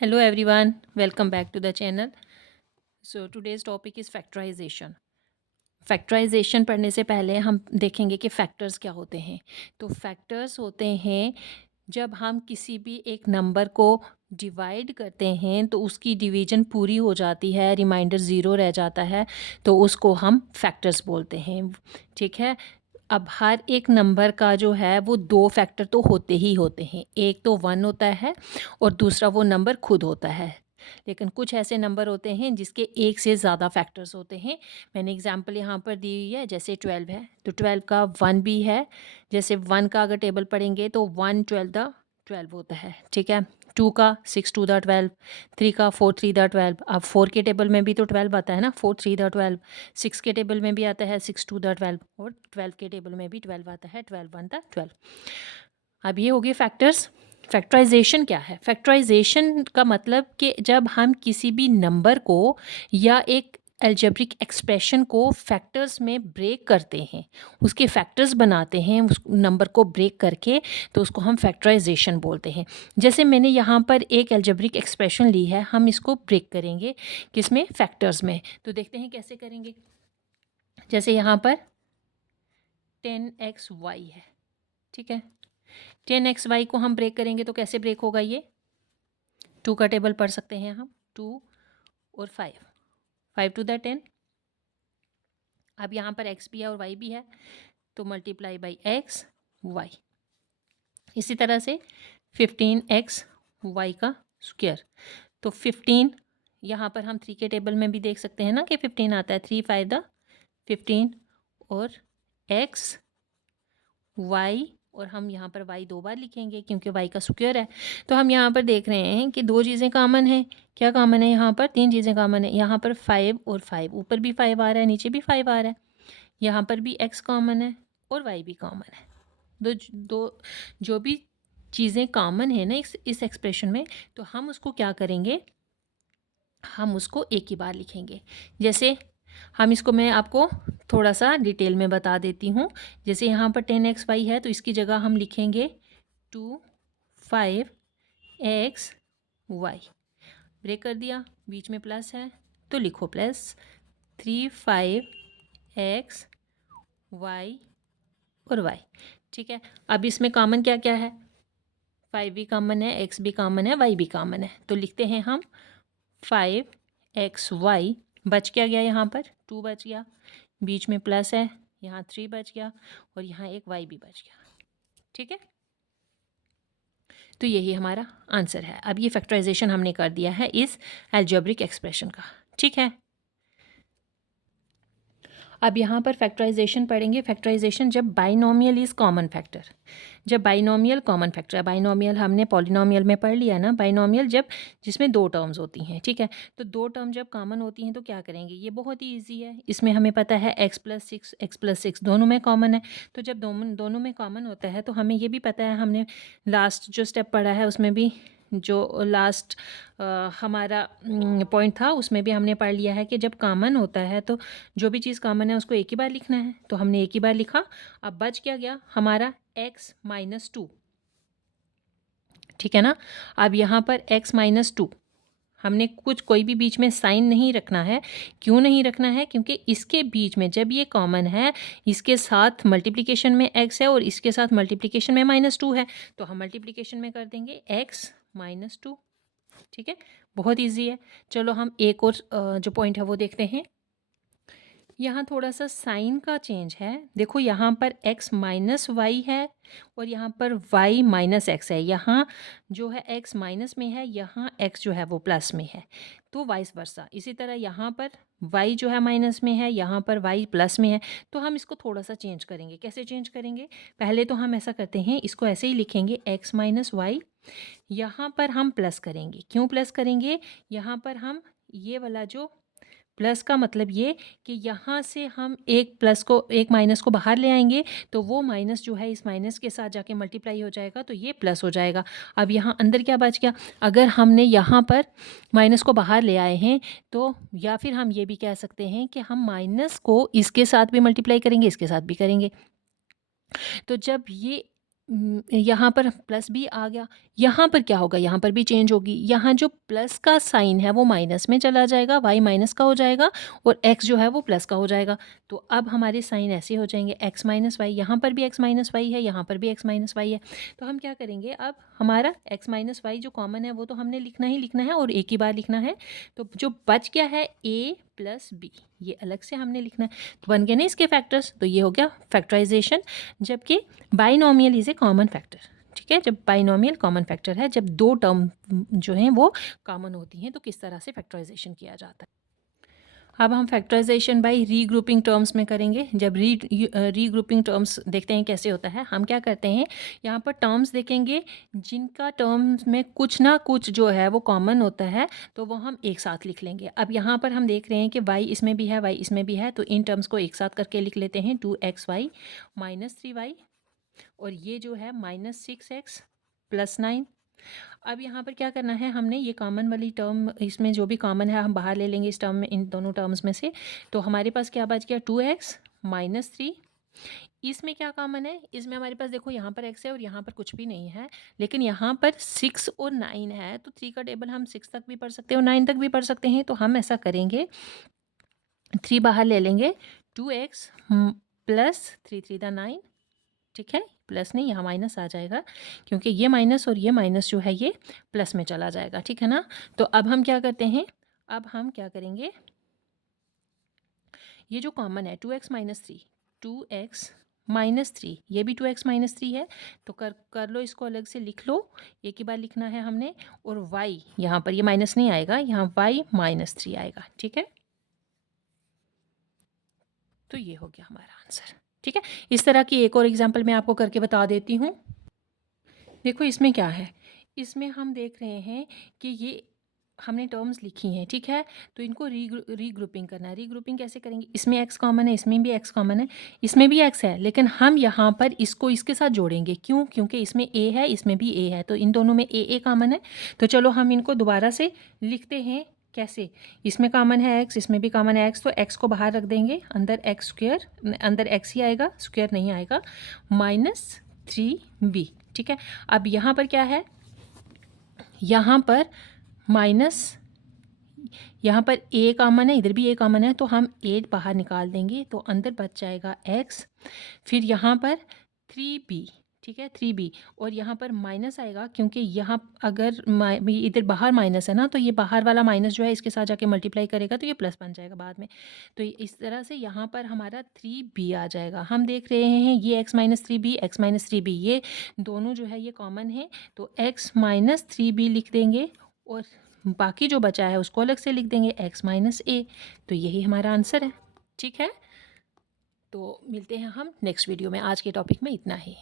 Hello everyone, welcome back to the channel. So today's topic is factorization. Factorisation पढ़ने से पहले हम देखेंगे कि फैक्टर्स क्या होते हैं। तो फैक्टर्स होते हैं जब हम किसी भी एक नंबर को डिवाइड करते हैं तो उसकी डिवीजन पूरी हो जाती है, रिमाइंडर ज़ीरो रह जाता है, तो उसको हम फैक्टर्स बोलते हैं। ठीक है। अब हर एक नंबर का जो है वो दो फैक्टर तो होते ही होते हैं। एक तो वन होता है और दूसरा वो नंबर खुद होता है। लेकिन कुछ ऐसे नंबर होते हैं जिसके एक से ज़्यादा फैक्टर्स होते हैं। मैंने एग्जांपल यहाँ पर दी हुई है, जैसे 12 है तो 12 का वन भी है। जैसे वन का अगर टेबल पढ़ेंगे तो 1 12 द 12 होता है। ठीक है। 2 का 6 2 द 12, 3 का 4 3 द 12। अब 4 के टेबल में भी तो 12 आता है ना, 4 3 द 12। 6 के टेबल में भी आता है 6 2 द 12 और 12 के टेबल में भी 12 आता है, 12 1 द 12। अब ये हो गए फैक्टर्स। फैक्टराइजेशन क्या है? फैक्टराइजेशन का मतलब कि जब हम किसी भी नंबर को या एक एल्जेब्रिक एक्सप्रेशन को फैक्टर्स में ब्रेक करते हैं, उसके फैक्टर्स बनाते हैं उस नंबर को ब्रेक करके, तो उसको हम फैक्टराइजेशन बोलते हैं। जैसे मैंने यहाँ पर एक एल्जेब्रिक एक्सप्रेशन ली है, हम इसको ब्रेक करेंगे किसमें? फैक्टर्स में। तो देखते हैं कैसे करेंगे। जैसे यहाँ पर 10xy है। ठीक है। 10xy को हम ब्रेक करेंगे तो कैसे ब्रेक होगा? ये 2 का टेबल पढ़ सकते हैं हम, 2 और 5, 5 टू द 10। अब यहाँ पर x भी है और y भी है, तो मल्टीप्लाई बाई x y। इसी तरह से 15xy का स्क्वायर, तो 15 यहाँ पर हम 3 के टेबल में भी देख सकते हैं ना कि 15 आता है, 3 5 द 15 और x y, और हम यहाँ पर y दो बार लिखेंगे क्योंकि y का स्क्वायर है। तो हम यहाँ पर देख रहे हैं कि दो चीज़ें कॉमन हैं। क्या कॉमन है? यहाँ पर तीन चीज़ें कॉमन है। यहाँ पर 5 और 5, ऊपर भी 5 आ रहा है, नीचे भी 5 आ रहा है। यहाँ पर भी x कॉमन है और y भी कॉमन है। दो दो जो भी चीज़ें कॉमन है ना इस एक्सप्रेशन में, तो हम उसको क्या करेंगे? हम उसको एक ही बार लिखेंगे। जैसे हम इसको, मैं आपको थोड़ा सा डिटेल में बता देती हूँ। जैसे यहाँ पर 10xy है तो इसकी जगह हम लिखेंगे 2 5 x y। ब्रेक कर दिया, बीच में प्लस है तो लिखो प्लस 3 5 x y और y। ठीक है। अब इसमें कॉमन क्या क्या है? 5 भी कॉमन है, x भी कॉमन है, y भी कॉमन है, तो लिखते हैं हम 5xy। बच क्या गया? यहाँ पर 2 बच गया, बीच में प्लस है, यहाँ 3 बच गया और यहाँ एक y भी बच गया। ठीक है। तो यही हमारा आंसर है। अब ये फैक्टराइजेशन हमने कर दिया है इस अलजेब्रिक एक्सप्रेशन का। ठीक है। अब यहाँ पर फैक्टराइजेशन पढ़ेंगे। फैक्टराइजेशन जब बाइनोमियल इज़ कॉमन फैक्टर, जब बाइनोमियल कॉमन फैक्टर है। बाइनोमियल हमने पॉलिनोमियल में पढ़ लिया ना। बाइनोमियल जब जिसमें दो टर्म्स होती हैं। ठीक है। तो दो टर्म जब कॉमन होती हैं तो क्या करेंगे? ये बहुत ही ईजी है। इसमें हमें पता है x+6 दोनों में कॉमन है। तो जब दोनों में कॉमन होता है तो हमें ये भी पता है, हमने लास्ट जो स्टेप पढ़ा है उसमें भी, जो लास्ट हमारा पॉइंट था उसमें भी हमने पढ़ लिया है कि जब कॉमन होता है तो जो भी चीज़ कॉमन है उसको एक ही बार लिखना है। तो हमने एक ही बार लिखा। अब बच क्या गया? हमारा x-2। ठीक है ना। अब यहाँ पर x-2 हमने कुछ कोई भी बीच में साइन नहीं रखना है। क्यों नहीं रखना है? क्योंकि इसके बीच में जब ये कॉमन है, इसके साथ मल्टीप्लिकेशन में x है और इसके साथ मल्टीप्लिकेशन में -2 है, तो हम मल्टीप्लिकेशन में कर देंगे x-2। ठीक है। बहुत ईजी है। चलो हम एक और जो पॉइंट है वो देखते हैं। यहाँ थोड़ा सा साइन का चेंज है। देखो यहाँ पर x-y है और यहाँ पर y-x है। यहाँ जो है x माइनस में है, यहाँ x जो है वो प्लस में है, तो वाइस वर्सा। इसी तरह यहाँ पर y जो है माइनस में है, यहाँ पर y प्लस में है। तो हम इसको थोड़ा सा चेंज करेंगे। कैसे चेंज करेंगे? पहले तो हम ऐसा करते हैं, इसको ऐसे ही लिखेंगे x-y। यहाँ पर हम प्लस करेंगे। क्यों प्लस करेंगे? यहाँ पर हम ये वाला जो प्लस का मतलब ये कि यहाँ से हम एक माइनस को बाहर ले आएंगे, तो वो माइनस जो है इस माइनस के साथ जाके मल्टीप्लाई हो जाएगा, तो ये प्लस हो जाएगा। अब यहाँ अंदर क्या बच गया? अगर हमने यहाँ पर माइनस को बाहर ले आए हैं तो, या फिर हम ये भी कह सकते हैं कि हम माइनस को इसके साथ भी मल्टीप्लाई करेंगे, इसके साथ भी करेंगे। तो जब ये यहाँ पर प्लस बी आ गया। यहाँ पर क्या होगा, यहाँ पर भी चेंज होगी। यहाँ जो प्लस का साइन है वो माइनस में चला जाएगा, वाई माइनस का हो जाएगा और एक्स जो है वो प्लस का हो जाएगा। तो अब हमारे साइन ऐसे हो जाएंगे एक्स माइनस वाई, यहाँ पर भी एक्स माइनस वाई है, यहाँ पर भी एक्स माइनस वाई है। तो हम क्या करेंगे, अब हमारा एक्स माइनस वाई जो कॉमन है वो तो हमने लिखना ही लिखना है और एक ही बार लिखना है। तो जो बच गया है ए प्लस बी, ये अलग से हमने लिखना है। तो बन गए ना इसके फैक्टर्स। तो ये हो गया फैक्टराइजेशन, जबकि binomial is a common factor. ठीक है, जब बाइनोमियल कॉमन फैक्टर है, जब दो टर्म जो हैं वो कॉमन होती हैं, तो किस तरह से फैक्टराइजेशन किया जाता है। अब हम फैक्टराइजेशन बाय रीग्रुपिंग टर्म्स में करेंगे। जब रीग्रुपिंग टर्म्स देखते हैं कैसे होता है, हम क्या करते हैं, यहाँ पर टर्म्स देखेंगे जिनका टर्म्स में कुछ ना कुछ जो है वो कॉमन होता है, तो वो हम एक साथ लिख लेंगे। अब यहाँ पर हम देख रहे हैं कि y इसमें भी है, y इसमें भी है, तो इन टर्म्स को एक साथ करके लिख लेते हैं। 2xy माइनस 3y, और ये जो है माइनस 6x प्लस 9। अब यहाँ पर क्या करना है, हमने ये कॉमन वाली टर्म, इसमें जो भी कॉमन है हम बाहर ले लेंगे इस टर्म में, इन दोनों टर्म्स में से। तो हमारे पास क्या बच गया, 2x माइनस 3। इसमें क्या कॉमन है, इसमें हमारे पास देखो यहाँ पर x है और यहाँ पर कुछ भी नहीं है, लेकिन यहाँ पर 6 और 9 है। तो 3 का टेबल हम 6 तक भी पढ़ सकते हैं और 9 तक भी पढ़ सकते हैं। तो हम ऐसा करेंगे, 3 बाहर ले लेंगे, 2x प्लस 3 3 दा 9। ठीक है, प्लस नहीं, यहाँ माइनस आ जाएगा क्योंकि ये माइनस और ये माइनस जो है ये प्लस में चला जाएगा। ठीक है ना। तो अब हम क्या करते हैं, अब हम क्या करेंगे, ये जो कॉमन है 2x माइनस 3, 2x माइनस 3, ये भी 2x माइनस 3 है। तो कर लो, इसको अलग से लिख लो, एक ही बार लिखना है हमने। और y यहाँ पर ये माइनस नहीं आएगा, यहाँ y माइनस 3 आएगा। ठीक है, तो ये हो गया हमारा आंसर। ठीक है, इस तरह की एक और एग्जाम्पल मैं आपको करके बता देती हूँ। देखो इसमें क्या है, इसमें हम देख रहे हैं कि ये हमने टर्म्स लिखी हैं। ठीक है, तो इनको रीग्रुपिंग करना है। रीग्रुपिंग कैसे करेंगे, इसमें x कॉमन है, इसमें भी x कॉमन है, इसमें भी x है, लेकिन हम यहाँ पर इसको इसके साथ जोड़ेंगे। क्यों, क्योंकि इसमें a है, इसमें भी a है, तो इन दोनों में a कॉमन है। तो चलो हम इनको दोबारा से लिखते हैं। कैसे, इसमें कॉमन है x, इसमें भी कॉमन है x, तो x को बाहर रख देंगे, अंदर x स्क्वायर, अंदर x ही आएगा, स्क्वायर नहीं आएगा, माइनस 3b। ठीक है, अब यहाँ पर क्या है, यहाँ पर माइनस, यहाँ पर a कॉमन है, इधर भी a कॉमन है, तो हम 8 बाहर निकाल देंगे, तो अंदर बच जाएगा x। फिर यहाँ पर 3b, ठीक है 3b, और यहाँ पर माइनस आएगा क्योंकि यहाँ अगर इधर बाहर माइनस है ना, तो ये बाहर वाला माइनस जो है इसके साथ जाके मल्टीप्लाई करेगा तो ये प्लस बन जाएगा बाद में। तो इस तरह से यहाँ पर हमारा 3b आ जाएगा। हम देख रहे हैं ये x minus 3b, x minus 3b, ये दोनों जो है ये कॉमन है, तो x माइनस 3b लिख देंगे और बाकी जो बचा है उसको अलग से लिख देंगे, x माइनस a। तो यही हमारा आंसर है। ठीक है, तो मिलते हैं हम नेक्स्ट वीडियो में। आज के टॉपिक में इतना ही।